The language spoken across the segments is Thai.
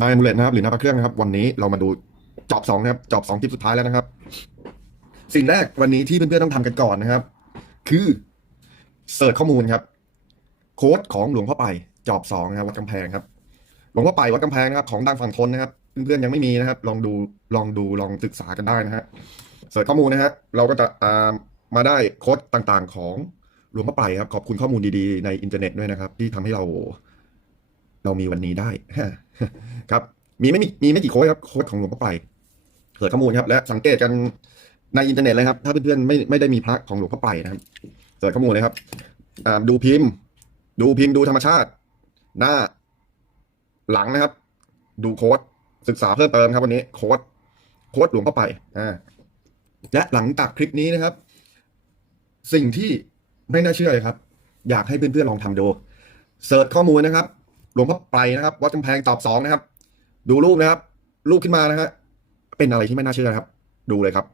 นายมูเลตนะครับหรือนาพระเครื่องนะครับ วันนี้เรามาดูจอบสองนะครับจอบสองคลิปสุดท้ายแล้วนะครับ สิ่งแรกวันนี้ที่เพื่อนๆต้องทำกันก่อนนะครับ คือเสิร์ชข้อมูลครับ โค้ดของหลวงพ่อไปจอบสองนะครับวัดกำแพงครับ หลวงพ่อไปวัดกำแพงนะครับ ของดังฝั่งทนนะครับเพื่อนๆยังไม่มีนะครับ ลองดูลองดูลองศึกษากันได้นะฮะเสิร์ชข้อมูลนะฮะเราก็จะอ่ามาได้โค้ดต่างๆ ของหลวงพ่อไปครับ ขอบคุณข้อมูลดีๆในอินเทอร์เน็ตด้วยนะครับ ที่ทำให้เรา เรามีวันนี้ได้ครับ มีไม่มีมีไม่กี่โค้ดครับโค้ดของหลวงพ่อไปเสิร์ชข้อมูลครับ และสังเกตกันในอินเทอร์เน็ตเลยครับ ถ้าเพื่อนๆไม่ไม่ได้มีพระของหลวงพ่อไปนะครับเสิร์ชข้อมูลเลยครับดูพิมพ์ ดูพิมพ์ดูธรรมชาติ หน้า หลังนะครับ ดูโค้ดศึกษาเพิ่มเติมครับวันนี้โค้ดโค้ดหลวงพ่อไปอ่าและหลังจากคลิปนี้นะครับ สิ่งที่ไม่น่าเชื่อเลยครับ อยากให้เพื่อนๆลองทำดูเสิร์ชข้อมูลนะครับ หลวงพ่อไปนะครับ วัดกำแพงตอบสองนะครับ ดูรูปนะครับ รูปขึ้นมานะฮะเป็นอะไรที่ไม่น่าเชื่อนะครับ ดูเลยครับ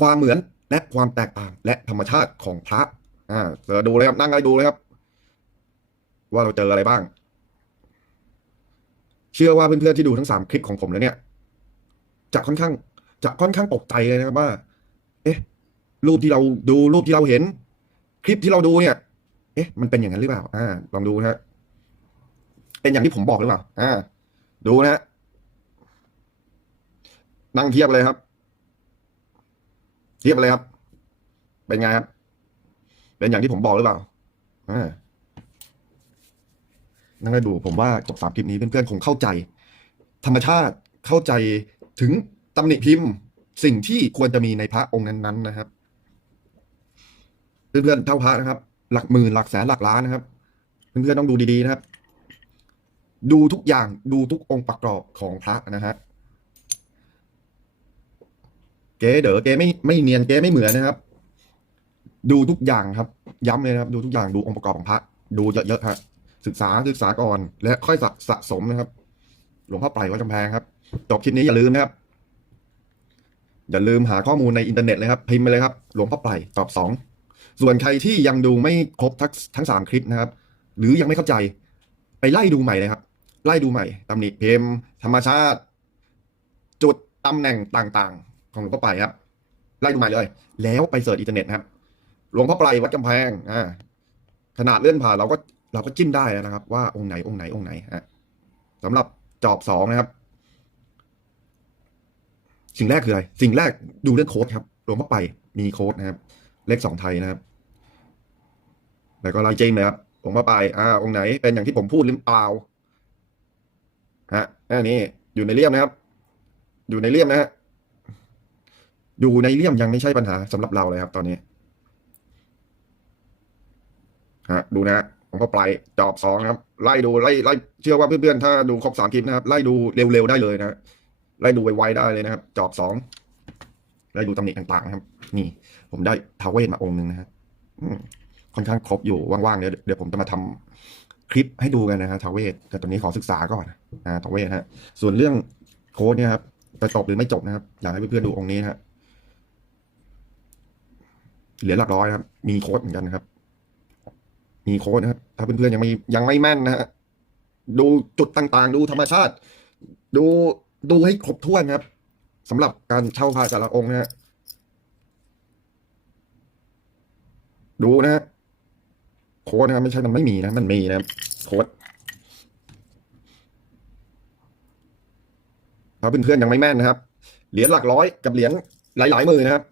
ความเหมือนและความแตกต่างและธรรมชาติของพระ อ่าเร์ชดูเลยครับนั่งไล่ดูเลยครับ ว่าเราเจออะไรบ้าง เชื่อว่าเพื่อนๆที่ดูทั้งสามคลิปของผมแล้วเนี่ย จะค่อนข้าง จะค่อนข้างตกใจเลยนะครับว่า เอ๊ะ รูปที่เราดูรูปที่เราเห็น คลิปที่เราดูเนี่ย เอ๊ะ มันเป็นอย่างนั้นหรือเปล่า อ่า ลองดูนะฮะ เป็นอย่างที่ผมบอกหรือเปล่าอ่า ดูนะฮะนั่งเทียบเลยครับ เทียบเลยครับ เป็นไงครับ เป็นอย่างที่ผมบอกหรือเปล่าอ่านั่งได้ดูผมว่าจบสามคลิปนี้เพื่อนๆคงเข้าใจ ธรรมชาติเข้าใจถึงตำหนิพิมพ์ สิ่งที่ควรจะมีในพระองค์นั้นๆนะครับ เพื่อนๆเท่าพระนะครับ หลักหมื่นหลักแสนหลักล้านนะครับ เพื่อนๆต้องดูดีๆนะครับ ดูทุกอย่างดูทุกองค์ประกอบของพระนะฮะเก๋เด๋อเก๋ไม่ไม่เนียนเก๋ไม่เหมือนนะครับ ดูทุกอย่างครับ ย้ำเลยนะครับ ดูทุกอย่างดูองค์ประกอบของพระดูเยอะๆครับศึกษาศึกษาก่อน และค่อยสะสะสมนะครับ หลวงพ่อไปวัดกำแพงครับจบคลิปนี้อย่าลืมนะครับ อย่าลืมหาข้อมูลในอินเทอร์เน็ตเลยครับ พิมพ์ไปเลยครับ หลวงพ่อไปตอบสองส่วนใครที่ยังดูไม่ครบทั้งทั้งสามคลิปนะครับ หรือยังไม่เข้าใจ ไปไล่ดูใหม่เลยครับ ไล่ดูใหม่ตำหนิเพมธรรมชาติ จุดตำแหน่งต่างๆ ของหลวงพ่อไปครับ ไล่ดูใหม่เลย แล้วไปเสิร์ชอินเทอร์เน็ตนะครับหลวงพ่อไปวัดกำแพงอ่าขนาดเลื่อนผ่านเราก็เราก็จิ้มได้แล้วนะครับ ว่าองค์ไหนองค์ไหนองค์ไหนฮะสำหรับจอบสองนะครับ สิ่งแรกคืออะไรสิ่งแรกดูเรื่องโค้ดครับหลวงพ่อไปมีโค้ดนะครับ เลขสองไทยนะครับแล้วก็ไล่จิ้มเลยครับหลวงพ่อไปอ่าองค์ไหนเป็นอย่างที่ผมพูดหรือเปล่า ฮะอันนี้อยู่ในเลี่ยมนะครับ อยู่ในเลี่ยมนะฮะอยู่ในเลี่ยมยังไม่ใช่ปัญหาสำหรับเราเลยครับ ตอนนี้ฮะดูนะผมก็ปลายจอบสองครับ ไล่ดูไล่ไล่เชื่อว่าเพื่อนๆถ้าดูครบสามคลิปนะครับ ไล่ดูเร็วๆได้เลยนะฮะไล่ดูไวๆได้เลยนะครับ จอบสองไล่ดูตำหนิต่างๆนะครับ นี่ ผมได้ทาวเวทมาองค์หนึ่งนะครับค่อนข้างครบอยู่ว่างๆเดี๋ยวเดี๋ยวผมจะมาทำ คลิปให้ดูกันนะฮะทาวเวทแต่ตอนนี้ขอศึกษาก่อนนะทาวเวทฮะ ส่วนเรื่องโค้ดเนี่ยครับจะจบหรือไม่จบนะครับอยากให้เพื่อนๆดูองค์นี้นะฮะเหรียญหลักร้อยครับ มีโค้ดเหมือนกันนะครับ มีโค้ดนะครับ ถ้าเพื่อนๆยังไม่ยังไม่แม่นนะฮะดูจุดต่างๆ ดูธรรมชาติ ดูดูให้ครบถ้วนครับสำหรับการเช่าพระแต่ละองค์นะฮะดูนะฮะ โค้ดนะครับไม่ใช่มันไม่มีนะ มันมีนะครับโค้ดถ้าเพื่อนๆยังไม่แม่นนะครับ เหรียญหลักร้อยกับเหรียญหลายๆหมื่นนะครับ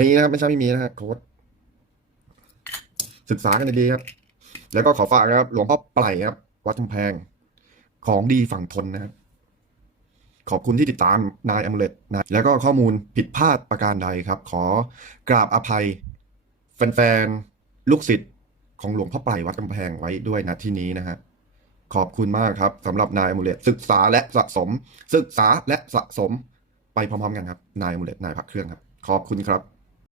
มีนะครับไม่ใช่ไม่มีนะฮะโค้ดศึกษากันดีๆครับ แล้วก็ขอฝากนะครับ หลวงพ่อปลายครับ วัดกำแพง ของดีฝั่งทนนะครับ ขอบคุณที่ติดตามนายอมเลตนะแล้วก็ข้อมูลผิดพลาดประการใดครับ ขอกราบอภัย แฟนๆ ลูกศิษย์ ของหลวงพ่อปลายวัดกำแพงไว้ด้วยนะที่นี้นะฮะขอบคุณมากครับสำหรับนายมูเลตศึกษาและสะสม ศึกษาและสะสมไปพร้อมๆกันครับ นายมูเลตนายพักเครื่องครับ ขอบคุณครับ